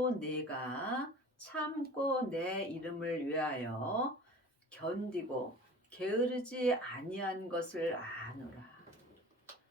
또 내가 참고 내 이름을 위하여 견디고 게으르지 아니한 것을 아노라.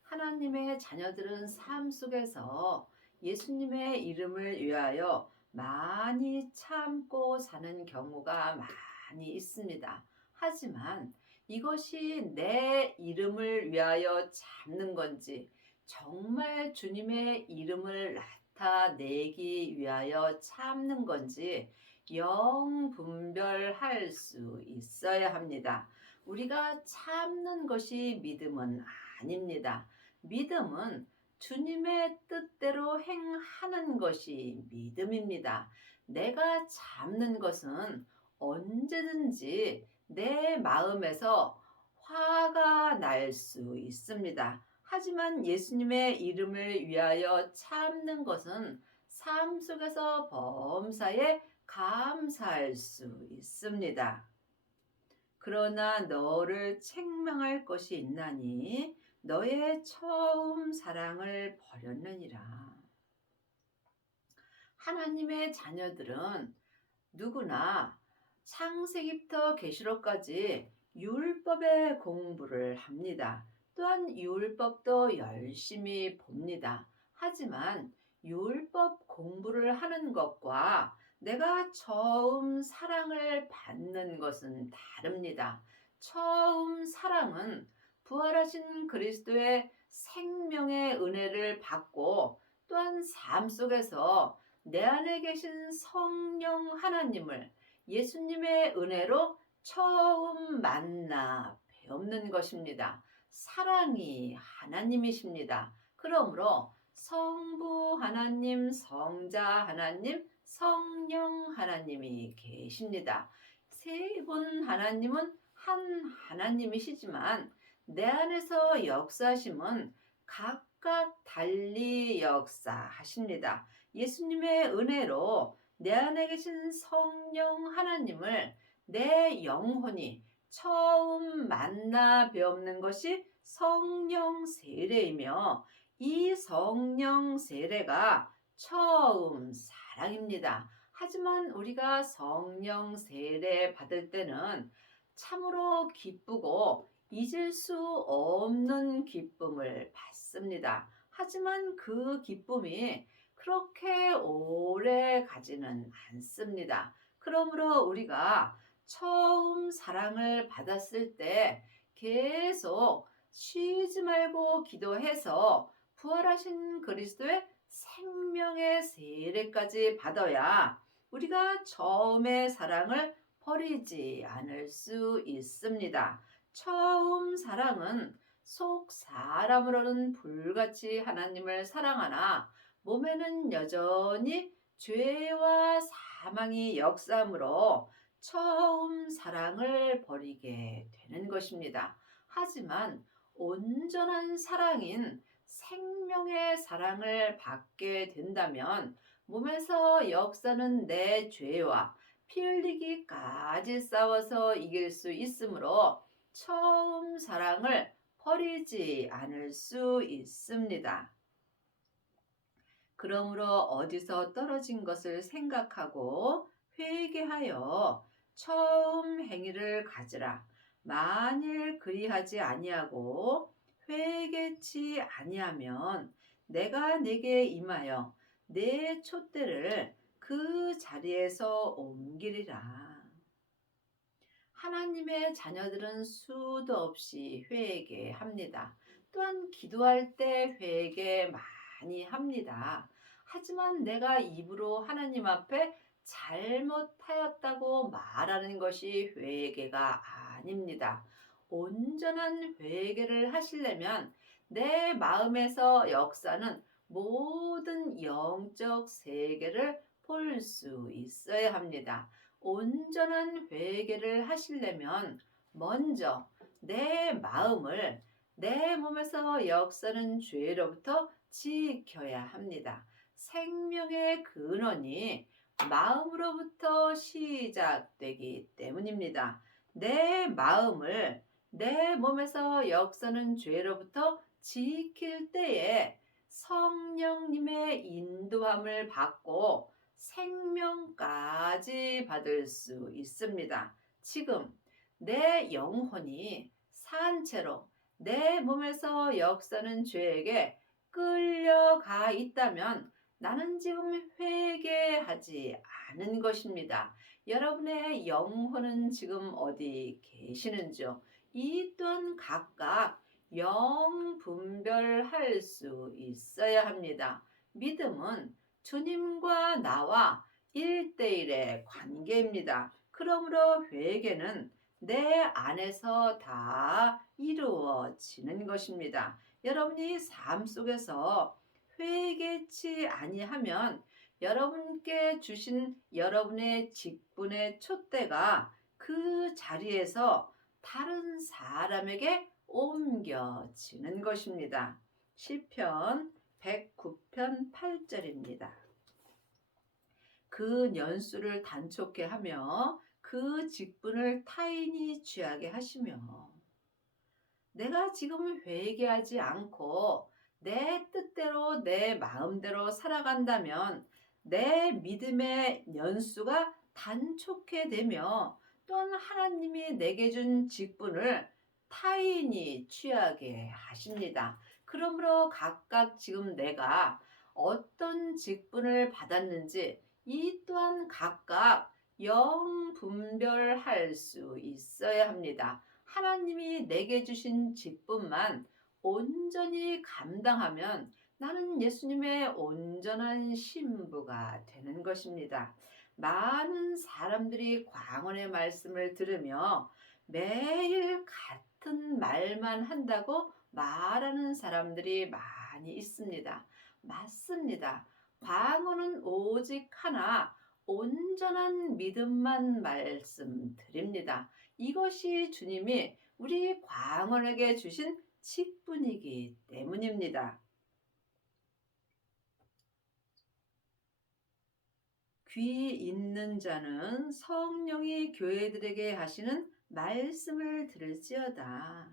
하나님의 자녀들은 삶 속에서 예수님의 이름을 위하여 많이 참고 사는 경우가 많이 있습니다. 하지만 이것이 내 이름을 위하여 참는 건지, 정말 주님의 이름을 나타내기 위하여 참는 건지 영 분별할 수 있어야 합니다. 우리가 참는 것이 믿음은 아닙니다. 믿음은 주님의 뜻대로 행하는 것이 믿음입니다. 내가 참는 것은 언제든지 내 마음에서 화가 날 수 있습니다. 하지만 예수님의 이름을 위하여 참는 것은 삶 속에서 범사에 감사할 수 있습니다. 그러나 너를 책망할 것이 있나니 너의 처음 사랑을 버렸느니라. 하나님의 자녀들은 누구나 창세기부터 계시록까지 율법의 공부를 합니다. 또한 율법도 열심히 봅니다. 하지만 율법 공부를 하는 것과 내가 처음 사랑을 받는 것은 다릅니다. 처음 사랑은 부활하신 그리스도의 생명의 은혜를 받고 또한 삶 속에서 내 안에 계신 성령 하나님을 예수님의 은혜로 처음 만나 배우는 것입니다. 사랑이 하나님이십니다. 그러므로 성부 하나님, 성자 하나님, 성령 하나님이 계십니다. 세 분 하나님은 한 하나님이시지만 내 안에서 역사하심은 각각 달리 역사하십니다. 예수님의 은혜로 내 안에 계신 성령 하나님을 내 영혼이 처음 만나 배우는 것이 성령 세례이며, 이 성령 세례가 처음 사랑입니다. 하지만 우리가 성령 세례 받을 때는 참으로 기쁘고 잊을 수 없는 기쁨을 받습니다. 하지만 그 기쁨이 그렇게 오래 가지는 않습니다. 그러므로 우리가 처음 사랑을 받았을 때 계속 쉬지 말고 기도해서 부활하신 그리스도의 생명의 세례까지 받아야 우리가 처음의 사랑을 버리지 않을 수 있습니다. 처음 사랑은 속 사람으로는 불같이 하나님을 사랑하나 몸에는 여전히 죄와 사망이 역사하므로 처음 사랑을 버리게 되는 것입니다. 하지만 온전한 사랑인 생명의 사랑을 받게 된다면 몸에서 역사는 내 죄와 피 흘리기까지 싸워서 이길 수 있으므로 처음 사랑을 버리지 않을 수 있습니다. 그러므로 어디서 떨어진 것을 생각하고 회개하여 처음 행위를 가지라. 만일 그리하지 아니하고 회개치 아니하면 내가 네게 임하여 내 촛대를 그 자리에서 옮기리라. 하나님의 자녀들은 수도 없이 회개합니다. 또한 기도할 때 회개 많이 합니다. 하지만 내가 입으로 하나님 앞에 잘못하였다고 말하는 것이 회개가 아닙니다. 온전한 회개를 하시려면 내 마음에서 역사는 모든 영적 세계를 볼 수 있어야 합니다. 온전한 회개를 하시려면 먼저 내 마음을 내 몸에서 역사는 죄로부터 지켜야 합니다. 생명의 근원이 마음으로부터 시작되기 때문입니다. 내 마음을 내 몸에서 역사는 죄로부터 지킬 때에 성령님의 인도함을 받고 생명까지 받을 수 있습니다. 지금 내 영혼이 산채로 내 몸에서 역사는 죄에게 끌려가 있다면 나는 지금 회개하지 않은 것입니다. 여러분의 영혼은 지금 어디 계시는지요? 이 또한 각각 영 분별할 수 있어야 합니다. 믿음은 주님과 나와 1대1의 관계입니다. 그러므로 회개는 내 안에서 다 이루어지는 것입니다. 여러분이 삶 속에서 회개치 아니하면 여러분께 주신 여러분의 직분의 촛대가 그 자리에서 다른 사람에게 옮겨지는 것입니다. 시편 109편 8절입니다. 그 년수를 단촉해 하며 그 직분을 타인이 취하게 하시며 내가 지금 회개하지 않고 내 뜻대로 내 마음대로 살아간다면 내 믿음의 연수가 단촉해 되며 또한 하나님이 내게 준 직분을 타인이 취하게 하십니다. 그러므로 각각 지금 내가 어떤 직분을 받았는지 이 또한 각각 영 분별할 수 있어야 합니다. 하나님이 내게 주신 직분만 온전히 감당하면 나는 예수님의 온전한 신부가 되는 것입니다. 많은 사람들이 광언의 말씀을 들으며 매일 같은 말만 한다고 말하는 사람들이 많이 있습니다. 맞습니다. 광언은 오직 하나, 온전한 믿음만 말씀드립니다. 이것이 주님이 우리 광원에게 주신 직분이기 때문입니다. 귀 있는 자는 성령이 교회들에게 하시는 말씀을 들을지어다.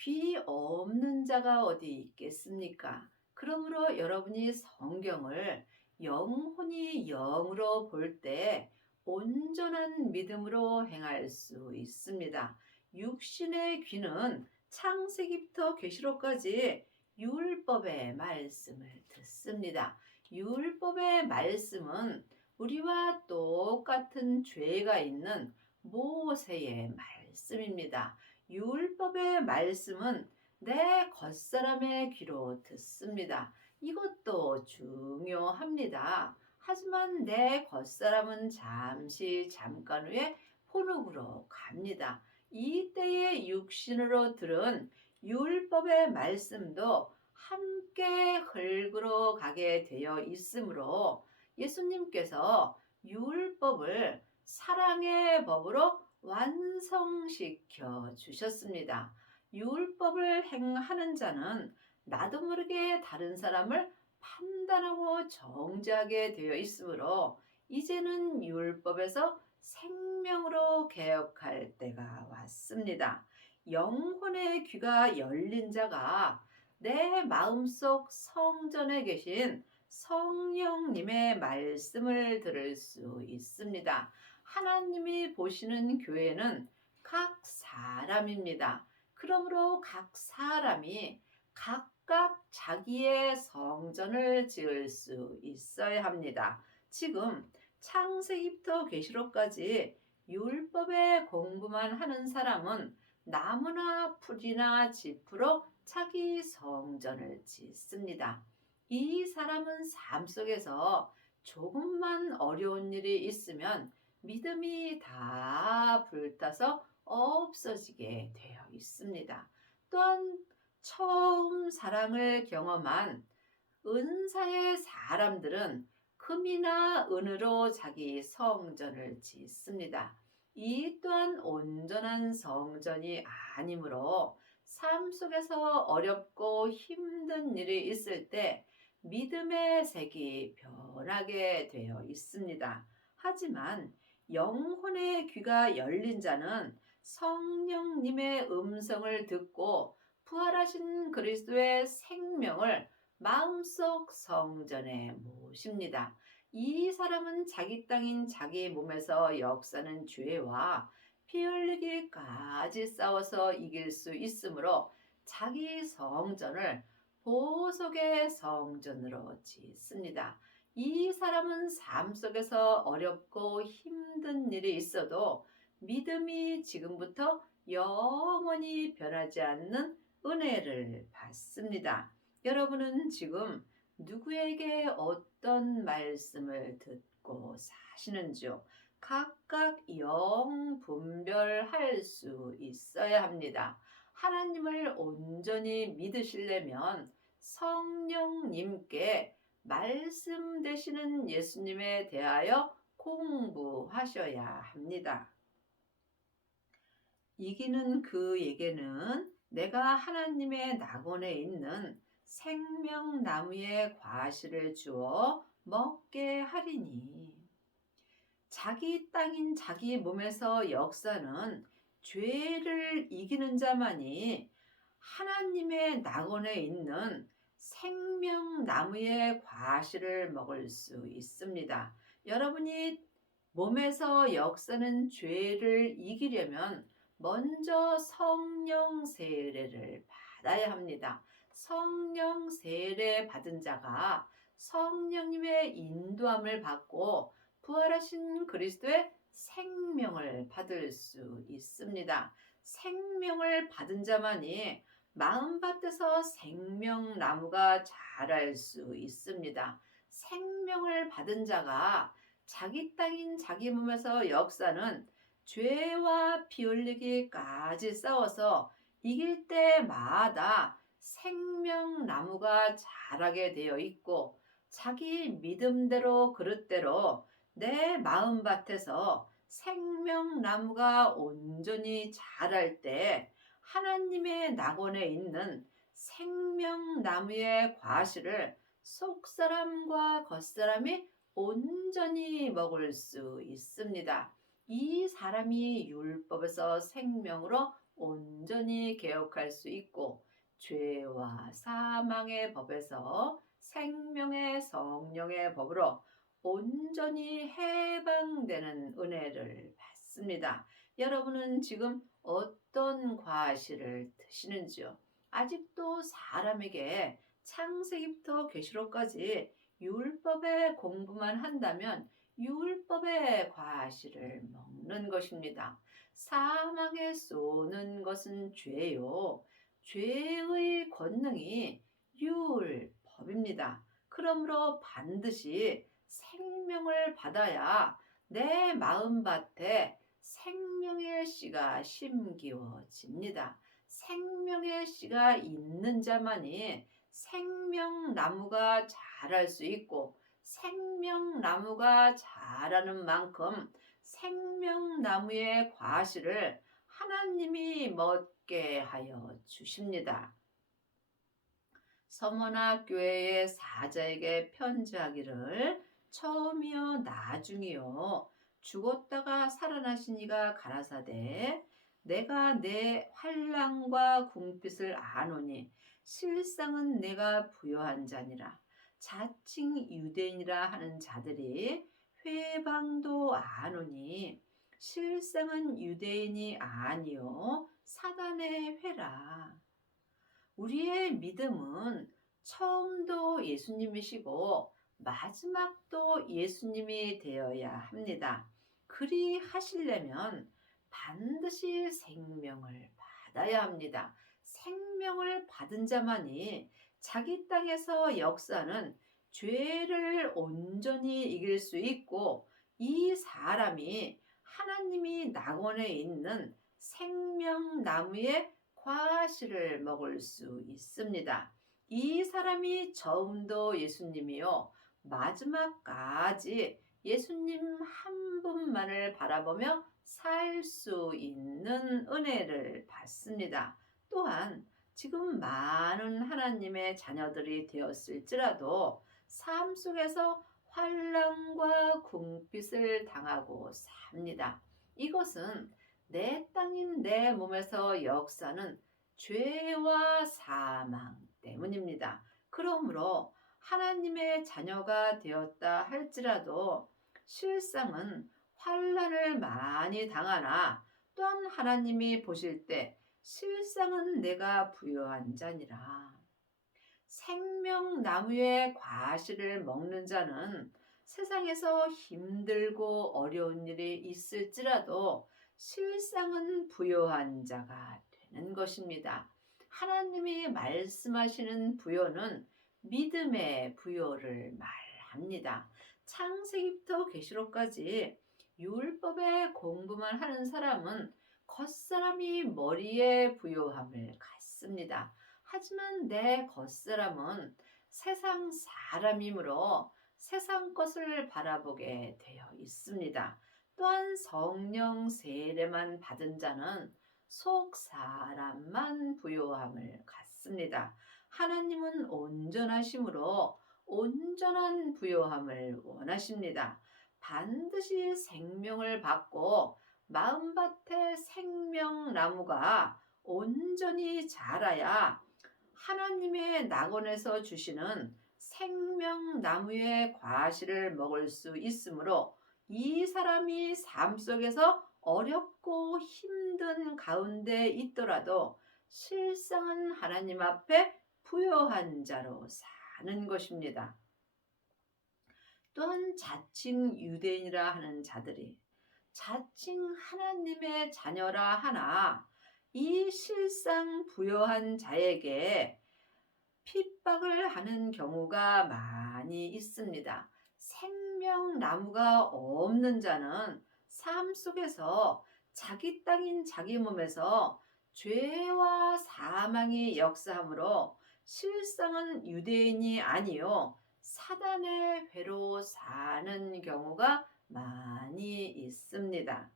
귀 없는 자가 어디 있겠습니까? 그러므로 여러분이 성경을 영혼이 영으로 볼 때 온전한 믿음으로 행할 수 있습니다. 육신의 귀는 창세기부터 계시록까지 율법의 말씀을 듣습니다. 율법의 말씀은 우리와 똑같은 죄가 있는 모세의 말씀입니다. 율법의 말씀은 내 겉사람의 귀로 듣습니다. 이것도 중요합니다. 하지만 내 겉사람은 잠깐 후에 혼옥으로 갑니다. 이때의 육신으로 들은 율법의 말씀도 함께 흙으로 가게 되어 있으므로 예수님께서 율법을 사랑의 법으로 완성시켜 주셨습니다. 율법을 행하는 자는 나도 모르게 다른 사람을 판단하고 정죄하게 되어 있으므로 이제는 율법에서 생명으로 개혁할 때가 왔습니다. 영혼의 귀가 열린 자가 내 마음속 성전에 계신 성령님의 말씀을 들을 수 있습니다. 하나님이 보시는 교회는 각 사람입니다. 그러므로 각 사람이 각각 자기의 성전을 지을 수 있어야 합니다. 지금 창세기부터 계시록까지 율법의 공부만 하는 사람은 나무나 풀이나 짚으로 자기 성전을 짓습니다. 이 사람은 삶 속에서 조금만 어려운 일이 있으면 믿음이 다 불타서 없어지게 되어 있습니다. 또한 처음 사랑을 경험한 은사의 사람들은 금이나 은으로 자기 성전을 짓습니다. 이 또한 온전한 성전이 아니므로 삶 속에서 어렵고 힘든 일이 있을 때 믿음의 색이 변하게 되어 있습니다. 하지만 영혼의 귀가 열린 자는 성령님의 음성을 듣고 부활하신 그리스도의 생명을 마음속 성전에 모십니다. 이 사람은 자기 땅인 자기 몸에서 역사는 죄와 피 흘리기까지 싸워서 이길 수 있으므로 자기 성전을 보석의 성전으로 짓습니다. 이 사람은 삶 속에서 어렵고 힘든 일이 있어도 믿음이 지금부터 영원히 변하지 않는 은혜를 받습니다. 여러분은 지금 누구에게 어떤 말씀을 듣고 사시는지요? 각각 영 분별할 수 있어야 합니다. 하나님을 온전히 믿으시려면 성령님께 말씀 되시는 예수님에 대하여 공부하셔야 합니다. 이기는 그에게는 내가 하나님의 낙원에 있는 생명나무의 과실을 주어 먹게 하리니. 자기 땅인 자기 몸에서 역사는 죄를 이기는 자만이 하나님의 낙원에 있는 생명나무의 과실을 먹을 수 있습니다. 여러분이 몸에서 역사는 죄를 이기려면 먼저 성령 세례를 받아야 합니다. 성령 세례 받은 자가 성령님의 인도함을 받고 부활하신 그리스도의 생명을 받을 수 있습니다. 생명을 받은 자만이 마음밭에서 생명나무가 자랄 수 있습니다. 생명을 받은 자가 자기 땅인 자기 몸에서 역사는 죄와 피 흘리기까지 싸워서 이길 때마다 생명나무가 자라게 되어 있고 자기 믿음대로 그릇대로 내 마음밭에서 생명나무가 온전히 자랄 때 하나님의 낙원에 있는 생명나무의 과실을 속사람과 겉사람이 온전히 먹을 수 있습니다. 이 사람이 율법에서 생명으로 온전히 개혁할 수 있고 죄와 사망의 법에서 생명의 성령의 법으로 온전히 해방되는 은혜를 받습니다. 여러분은 지금 어떤 과실을 드시는지요? 아직도 사람에게 창세기부터 계시록까지 율법의 공부만 한다면 율법의 과실을 먹는 것입니다. 사망에 쏘는 것은 죄요. 죄의 권능이 율법입니다. 그러므로 반드시 생명을 받아야 내 마음밭에 생명의 씨가 심기워집니다. 생명의 씨가 있는 자만이 생명나무가 자랄 수 있고 생명나무가 자라는 만큼 생명나무의 과실을 하나님이 먹게 하여 주십니다. 서머나 교회의 사자에게 편지하기를 처음이요 나중이요 죽었다가 살아나신 이가 가라사대 내가 내 환난과 궁핍을 아노니 실상은 내가 부요한 자니라. 자칭 유대인이라 하는 자들이 회방도 아노니 실상은 유대인이 아니요 사단의 회라. 우리의 믿음은 처음도 예수님이시고 마지막도 예수님이 되어야 합니다. 그리 하시려면 반드시 생명을 받아야 합니다. 생명을 받은 자만이 자기 땅에서 역사는 죄를 온전히 이길 수 있고 이 사람이 하나님이 낙원에 있는 생명나무의 과실을 먹을 수 있습니다. 이 사람이 처음도 예수님이요 마지막까지 예수님 한 분만을 바라보며 살 수 있는 은혜를 받습니다. 또한 지금 많은 하나님의 자녀들이 되었을지라도 삶 속에서 환난과 궁핍을 당하고 삽니다. 이것은 내 땅인 내 몸에서 역사는 죄와 사망 때문입니다. 그러므로 하나님의 자녀가 되었다 할지라도 실상은 환난을 많이 당하나 또한 하나님이 보실 때 실상은 내가 부요한 자니라. 생명나무의 과실을 먹는 자는 세상에서 힘들고 어려운 일이 있을지라도 실상은 부요한 자가 되는 것입니다. 하나님이 말씀하시는 부요는 믿음의 부요를 말합니다. 창세기부터 계시록까지 율법의 공부만 하는 사람은 겉사람이 머리에 부요함을 갖습니다. 하지만 내 겉사람은 세상 사람이므로 세상 것을 바라보게 되어 있습니다. 또한 성령 세례만 받은 자는 속 사람만 부요함을 갖습니다. 하나님은 온전하심으로 온전한 부요함을 원하십니다. 반드시 생명을 받고 마음밭에 생명나무가 온전히 자라야 하나님의 낙원에서 주시는 생명나무의 과실을 먹을 수 있으므로 이 사람이 삶 속에서 어렵고 힘든 가운데 있더라도 실상은 하나님 앞에 부요한 자로 사는 것입니다. 또한 자칭 유대인이라 하는 자들이 자칭 하나님의 자녀라 하나 이 실상 부요한 자에게 핍박을 하는 경우가 많이 있습니다. 생명나무가 없는 자는 삶 속에서 자기 땅인 자기 몸에서 죄와 사망이 역사하므로 실상은 유대인이 아니요 사단의 회로 사는 경우가 많이 있습니다.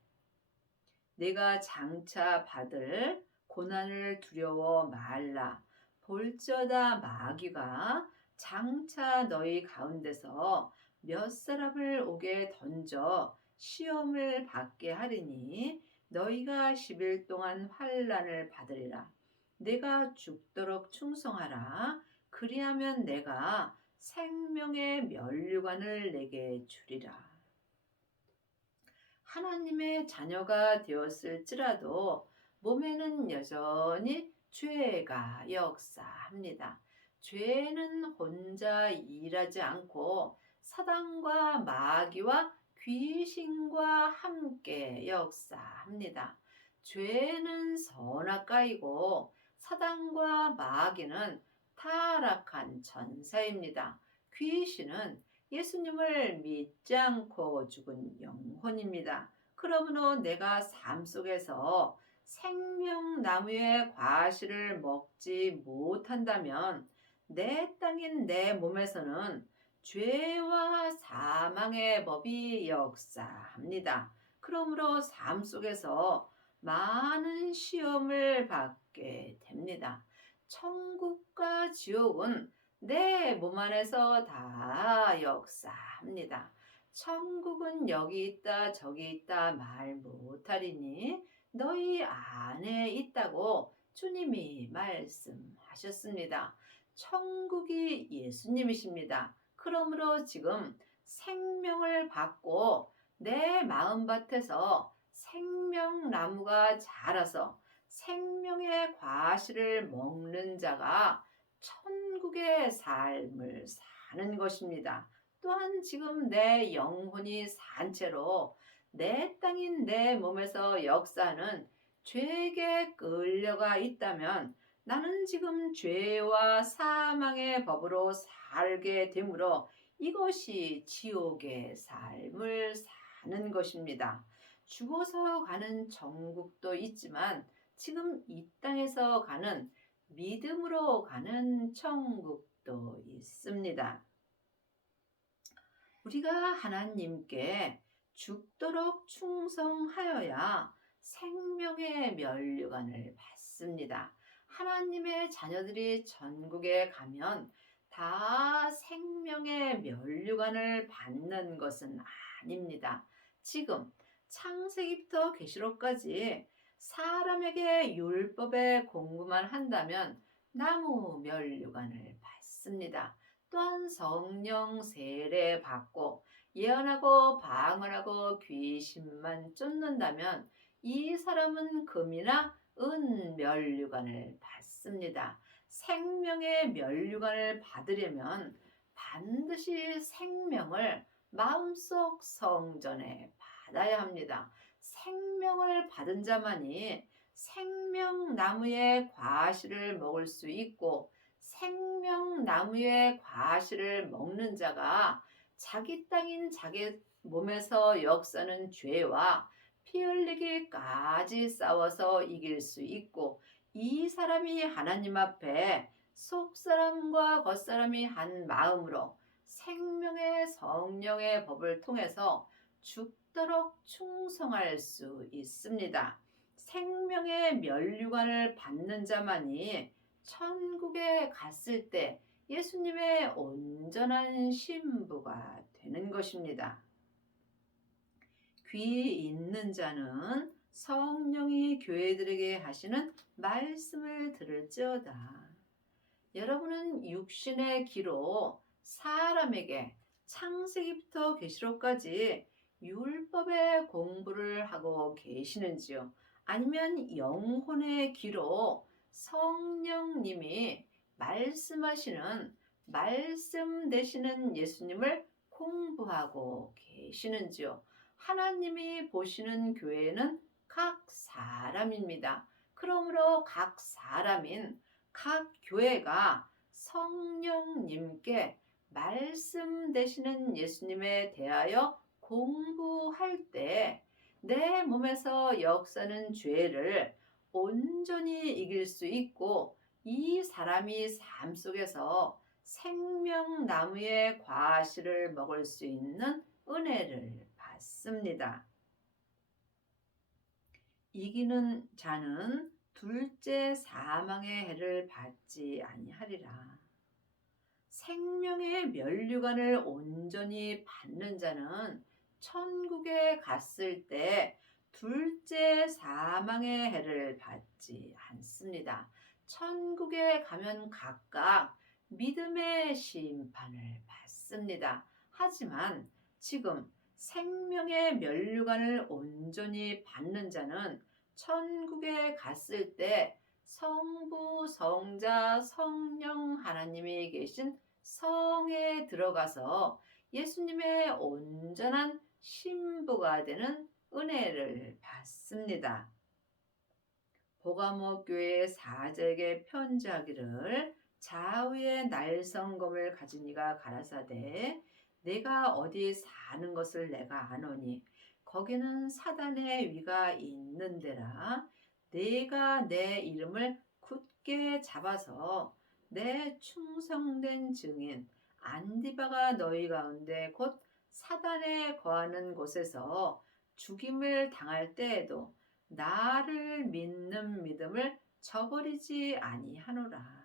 내가 장차 받을 고난을 두려워 말라. 볼지어다 마귀가 장차 너희 가운데서 몇 사람을 오게 던져 시험을 받게 하리니 너희가 10일 동안 환난을 받으리라. 내가 죽도록 충성하라. 그리하면 내가 생명의 면류관을 내게 주리라. 하나님의 자녀가 되었을지라도 몸에는 여전히 죄가 역사합니다. 죄는 혼자 일하지 않고 사단과 마귀와 귀신과 함께 역사합니다. 죄는 선악가이고 사단과 마귀는 타락한 천사입니다. 귀신은 예수님을 믿지 않고 죽은 영혼입니다. 그러므로 내가 삶 속에서 생명나무의 과실을 먹지 못한다면 내 땅인 내 몸에서는 죄와 사망의 법이 역사합니다. 그러므로 삶 속에서 많은 시험을 받게 됩니다. 천국과 지옥은 내 몸 안에서 다 역사합니다. 천국은 여기 있다 저기 있다 말 못하리니 너희 안에 있다고 주님이 말씀하셨습니다. 천국이 예수님이십니다. 그러므로 지금 생명을 받고 내 마음밭에서 생명나무가 자라서 생명의 과실을 먹는 자가 천국의 삶을 사는 것입니다. 또한 지금 내 영혼이 산 채로 내 땅인 내 몸에서 역사하는 죄에게 끌려가 있다면 나는 지금 죄와 사망의 법으로 살게 되므로 이것이 지옥의 삶을 사는 것입니다. 죽어서 가는 천국도 있지만 지금 이 땅에서 가는 믿음으로 가는 천국도 있습니다. 우리가 하나님께 죽도록 충성하여야 생명의 면류관을 받습니다. 하나님의 자녀들이 전국에 가면 다 생명의 면류관을 받는 것은 아닙니다. 지금 창세기부터 계시록까지 사람에게 율법의 공부만 한다면 나무 면류관을 받습니다. 받습니다. 또한 성령 세례 받고 예언하고 방언하고 귀신만 쫓는다면 이 사람은 금이나 은 면류관을 받습니다. 생명의 면류관을 받으려면 반드시 생명을 마음속 성전에 받아야 합니다. 생명을 받은 자만이 생명나무의 과실을 먹을 수 있고, 생명나무의 과실을 먹는 자가 자기 땅인 자기 몸에서 역사는 죄와 피 흘리기까지 싸워서 이길 수 있고, 이 사람이 하나님 앞에 속사람과 겉사람이 한 마음으로 생명의 성령의 법을 통해서 죽도록 충성할 수 있습니다. 생명의 면류관을 받는 자만이 천국에 갔을 때 예수님의 온전한 신부가 되는 것입니다. 귀 있는 자는 성령이 교회들에게 하시는 말씀을 들을지어다. 여러분은 육신의 귀로 사람에게 창세기부터 계시록까지 율법의 공부를 하고 계시는지요? 아니면 영혼의 귀로 성령님이 말씀하시는 말씀 되시는 예수님을 공부하고 계시는지요? 하나님이 보시는 교회는 각 사람입니다. 그러므로 각 사람인 각 교회가 성령님께 말씀 되시는 예수님에 대하여 공부할 때 내 몸에서 역사는 죄를 온전히 이길 수 있고, 이 사람이 삶 속에서 생명나무의 과실을 먹을 수 있는 은혜를 받습니다. 이기는 자는 둘째 사망의 해를 받지 아니하리라. 생명의 면류관을 온전히 받는 자는 천국에 갔을 때 둘째 사망의 해를 받지 않습니다. 천국에 가면 각각 믿음의 심판을 받습니다. 하지만 지금 생명의 면류관을 온전히 받는 자는 천국에 갔을 때 성부, 성자, 성령 하나님이 계신 성에 들어가서 예수님의 온전한 신부가 되는 은혜를 받습니다. 보가모 교회 사제에게 편지하기를, 좌우의 날성검을 가진 이가 가라사대 내가 어디 사는 것을 내가 아노니 거기는 사단의 위가 있는데라. 내가 내 이름을 굳게 잡아서 내 충성된 증인 안디바가 너희 가운데 곧 사단에 거하는 곳에서 죽임을 당할 때에도 나를 믿는 믿음을 저버리지 아니하노라.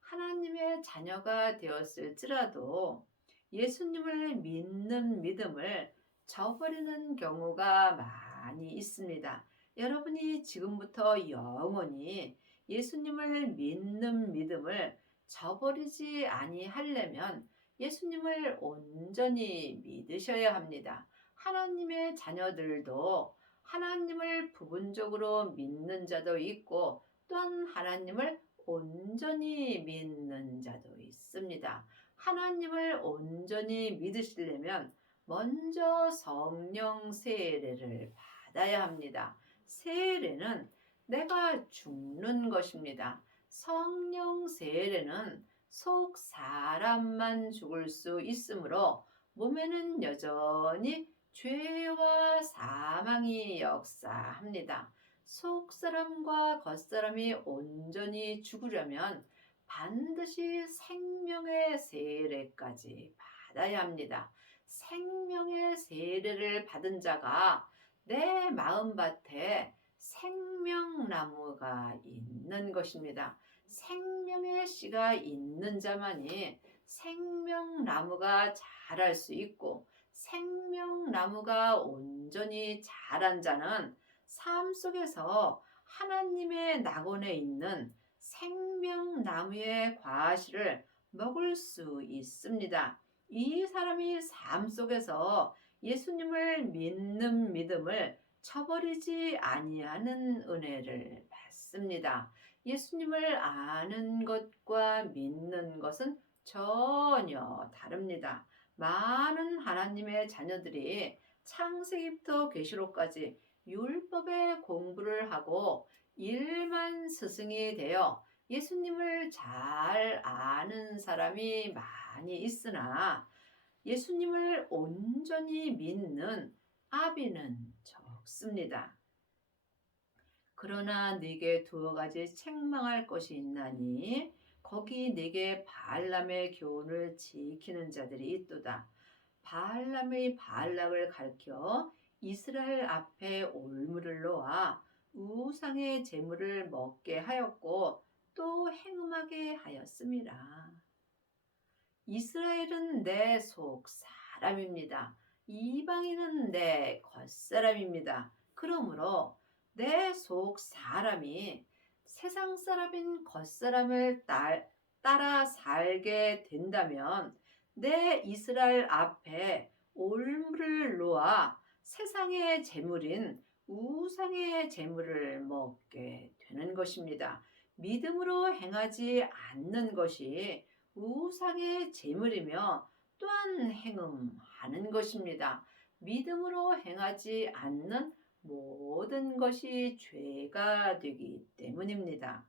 하나님의 자녀가 되었을지라도 예수님을 믿는 믿음을 저버리는 경우가 많이 있습니다. 여러분이 지금부터 영원히 예수님을 믿는 믿음을 저버리지 아니하려면 예수님을 온전히 믿으셔야 합니다. 하나님의 자녀들도 하나님을 부분적으로 믿는 자도 있고, 또한 하나님을 온전히 믿는 자도 있습니다. 하나님을 온전히 믿으시려면 먼저 성령 세례를 받아야 합니다. 세례는 내가 죽는 것입니다. 성령 세례는 속 사람만 죽을 수 있으므로 몸에는 여전히 죄와 사망이 역사합니다. 속사람과 겉사람이 온전히 죽으려면 반드시 생명의 세례까지 받아야 합니다. 생명의 세례를 받은 자가 내 마음밭에 생명나무가 있는 것입니다. 생명의 씨가 있는 자만이 생명나무가 자랄 수 있고, 생명나무가 온전히 자란 자는 삶 속에서 하나님의 낙원에 있는 생명나무의 과실을 먹을 수 있습니다. 이 사람이 삶 속에서 예수님을 믿는 믿음을 쳐버리지 아니하는 은혜를 받습니다. 예수님을 아는 것과 믿는 것은 전혀 다릅니다. 많은 하나님의 자녀들이 창세기부터 계시록까지 율법의 공부를 하고 일만 스승이 되어 예수님을 잘 아는 사람이 많이 있으나 예수님을 온전히 믿는 아비는 적습니다. 그러나 네게 두어 가지 책망할 것이 있나니 거기 네게 바알람의 교훈을 지키는 자들이 있도다. 바알람의 바알락을 가르쳐 이스라엘 앞에 올무를 놓아 우상의 제물을 먹게 하였고 또 행음하게 하였음이라. 이스라엘은 내 속 사람입니다. 이방인은 내 겉사람입니다. 그러므로 내 속 사람이 세상 사람인 겉사람을 따라 살게 된다면 내 이스라엘 앞에 올무를 놓아 세상의 제물인 우상의 제물을 먹게 되는 것입니다. 믿음으로 행하지 않는 것이 우상의 제물이며 또한 행음하는 것입니다. 믿음으로 행하지 않는 모든 것이 죄가 되기 때문입니다.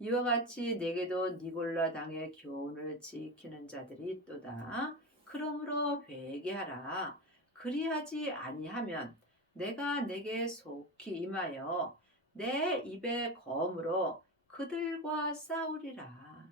이와 같이 내게도 니골라 당의 교훈을 지키는 자들이 있도다. 그러므로 회개하라. 그리하지 아니하면 내가 내게 속히 임하여 내 입의 검으로 그들과 싸우리라.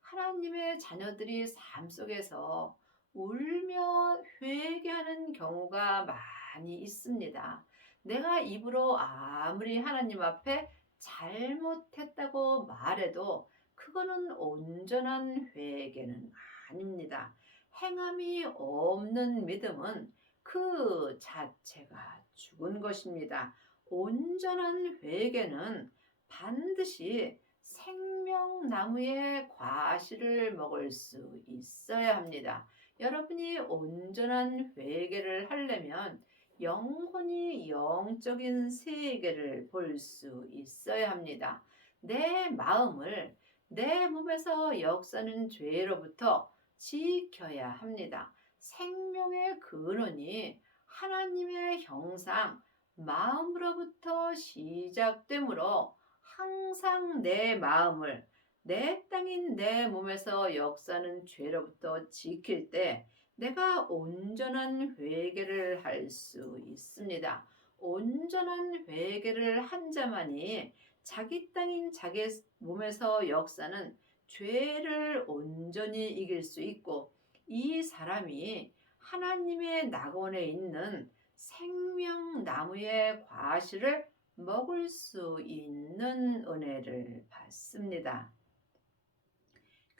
하나님의 자녀들이 삶 속에서 울며 회개하는 경우가 많이 있습니다. 내가 입으로 아무리 하나님 앞에 잘못했다고 말해도 그거는 온전한 회개는 아닙니다. 행함이 없는 믿음은 그 자체가 죽은 것입니다. 온전한 회개는 반드시 생명나무의 과실을 먹을 수 있어야 합니다. 여러분이 온전한 회개를 하려면 영혼이 영적인 세계를 볼 수 있어야 합니다. 내 마음을 내 몸에서 역사는 죄로부터 지켜야 합니다. 생명의 근원이 하나님의 형상, 마음으로부터 시작되므로 항상 내 마음을 내 땅인 내 몸에서 역사는 죄로부터 지킬 때 내가 온전한 회개를 할 수 있습니다. 온전한 회개를 한 자만이 자기 땅인 자기 몸에서 역사는 죄를 온전히 이길 수 있고 이 사람이 하나님의 낙원에 있는 생명나무의 과실을 먹을 수 있는 은혜를 받습니다.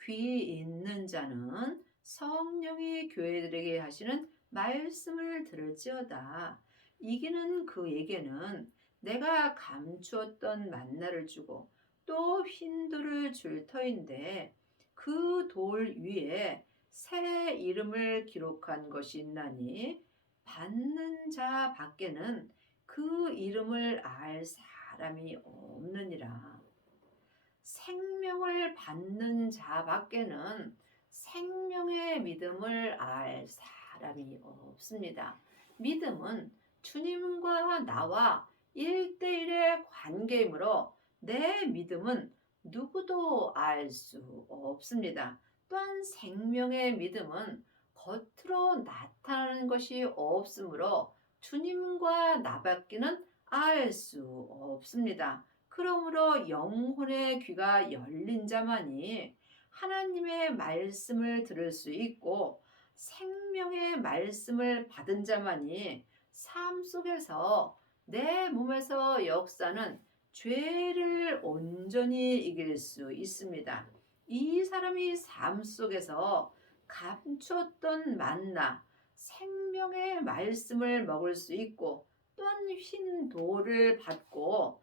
귀 있는 자는 성령이 교회들에게 하시는 말씀을 들을지어다. 이기는 그에게는 내가 감추었던 만나를 주고 또 흰 돌을 줄 터인데 그 돌 위에 새 이름을 기록한 것이 있나니 받는 자 밖에는 그 이름을 알 사람이 없느니라. 생명을 받는 자 밖에는 생명의 믿음을 알 사람이 없습니다. 믿음은 주님과 나와 1대1의 관계이므로 내 믿음은 누구도 알 수 없습니다. 또한 생명의 믿음은 겉으로 나타나는 것이 없으므로 주님과 나밖에는 알 수 없습니다. 그러므로 영혼의 귀가 열린 자만이 하나님의 말씀을 들을 수 있고 생명의 말씀을 받은 자만이 삶 속에서 내 몸에서 역사는 죄를 온전히 이길 수 있습니다. 이 사람이 삶 속에서 감추었던 만나, 생명의 말씀을 먹을 수 있고 또한 흰 돌을 받고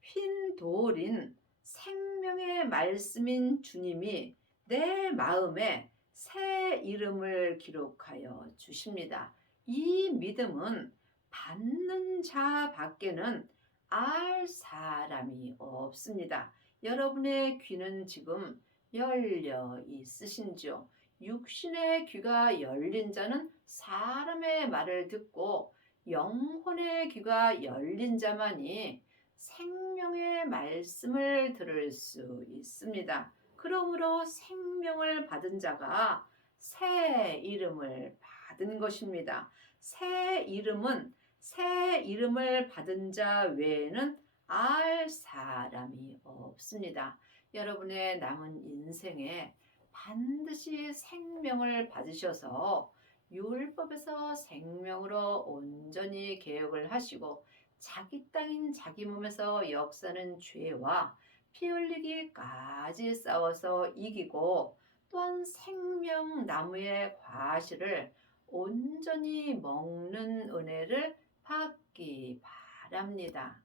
흰 돌인 생명의 말씀인 주님이 내 마음에 새 이름을 기록하여 주십니다. 이 믿음은 받는 자 밖에는 알 사람이 없습니다. 여러분의 귀는 지금 열려 있으신지요? 육신의 귀가 열린 자는 사람의 말을 듣고 영혼의 귀가 열린 자만이 생명의 말씀을 들을 수 있습니다. 그러므로 생명을 받은 자가 새 이름을 받은 것입니다. 새 이름은 새 이름을 받은 자 외에는 알 사람이 없습니다. 여러분의 남은 인생에 반드시 생명을 받으셔서 율법에서 생명으로 온전히 개혁을 하시고 자기 땅인 자기 몸에서 역사는 죄와 피 흘리기까지 싸워서 이기고 또한 생명나무의 과실을 온전히 먹는 은혜를 받기 바랍니다.